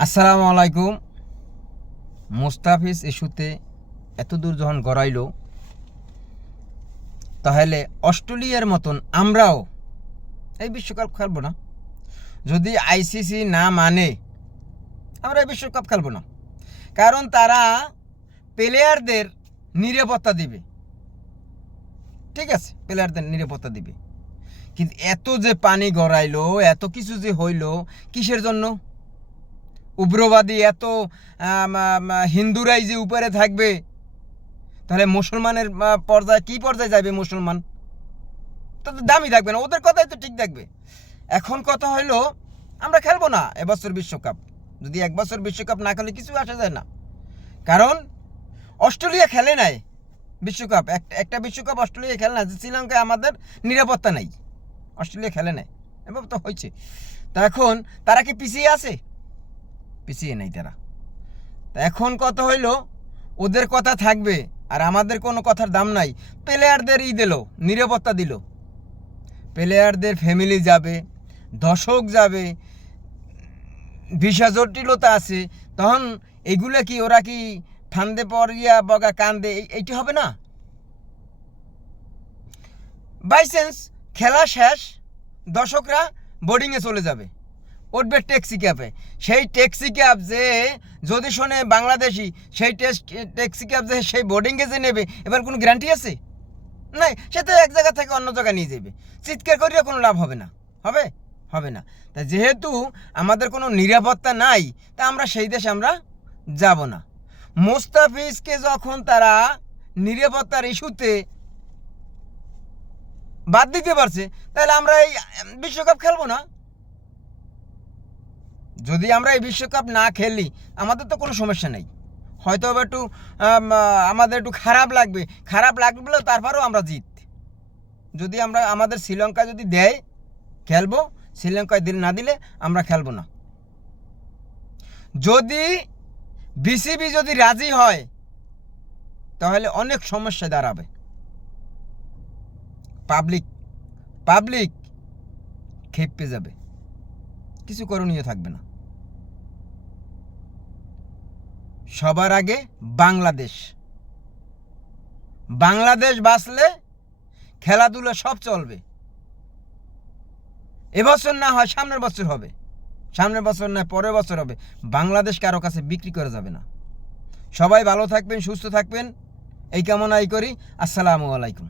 আসসালামু আলাইকুম। মুস্তাফিজ ইস্যুতে এত দূর যখন গড়াইল, তাহলে অস্ট্রেলিয়ার মতন আমরাও এই বিশ্বকাপ খেলবো না। যদি আইসিসি না মানে আমরা এই বিশ্বকাপ খেলবো না, কারণ তারা প্লেয়ারদের নিরাপত্তা দিবে। ঠিক আছে, প্লেয়ারদের নিরাপত্তা দিবে, কিন্তু এত যে পানি গড়াইলো, এত কিছু যে হইল কিসের জন্য? উগ্রবাদী এত হিন্দুরাই যে উপরে থাকবে, তাহলে মুসলমানের পর্যায়ে কি পর্যায়ে যাবে? মুসলমান তো দামি থাকবে না, ওদের কথাই তো ঠিক থাকবে। এখন কথা হইলো আমরা খেলবো না এবছর বিশ্বকাপ। যদি এক বছর বিশ্বকাপ না খেলে কিছু আসা যায় না, কারণ অস্ট্রেলিয়া খেলে নাই বিশ্বকাপ। একটা বিশ্বকাপ অস্ট্রেলিয়া খেলে না। শ্রীলঙ্কায় আমাদের নিরাপত্তা নেই, অস্ট্রেলিয়া খেলে নাই, এবার তো হয়েছে। তো এখন তারা কি পিছিয়ে আছে? পিছিয়ে নেই তারা। তা এখন কথা হইলো ওদের কথা থাকবে আর আমাদের কোনো কথার দাম নাই। প্লেয়ারদের দিল, নিরাপত্তা দিল, প্লেয়ারদের ফ্যামিলি যাবে, দর্শক যাবে, ভিসা জটিলতা আছে, তখন এগুলো কি ওরা কি ফান্দে পড়িয়া বগা কান্দে এইটি হবে না? বাই চান্স খেলা শেষ, দর্শকরা বোর্ডিংয়ে চলে যাবে, উঠবে ট্যাক্সি ক্যাবে। সেই ট্যাক্সি ক্যাব যে যদি শোনে বাংলাদেশি, সেই ট্যাক্সি ক্যাব যে সেই বোর্ডিংয়ে যে নেবে, এবার কোনো গ্যারান্টি আছে? নাই, সে তো এক জায়গা থেকে অন্য জায়গায় নিয়ে যাবে। চিৎকার করিয়া কোনো লাভ হবে না, হবে হবে না। তা যেহেতু আমাদের কোনো নিরাপত্তা নাই, তা আমরা সেই দেশে আমরা যাব না। মুস্তাফিজকে যখন তারা নিরাপত্তার ইস্যুতে বাদ দিতে পারছে, তাহলে আমরা এই বিশ্বকাপ খেলবো না। যদি আমরা এই বিশ্বকাপ না খেলি আমাদের তো কোনো সমস্যা নেই, হয়তো একটু আমাদের একটু খারাপ লাগলেও তারপরেও আমরা জিত। যদি আমরা আমাদের শ্রীলঙ্কা যদি দেয় খেলবো, শ্রীলঙ্কায় না দিলে আমরা খেলবো না। যদি বিসিবি যদি রাজি হয় তাহলে অনেক সমস্যা দাঁড়াবে। পাবলিক খেপে যাবে, কিছু করণীয় থাকবে না। সবার আগে বাংলাদেশ বাঁচলে খেলাধুলা সব চলবে। এবছর না হয় সামনের বছর হবে, সামনের বছর নয় পরের বছর হবে। বাংলাদেশ কারো কাছে বিক্রি করা যাবে না। সবাই ভালো থাকবেন, সুস্থ থাকবেন, এই কামনাই করি। আসসালামু আলাইকুম।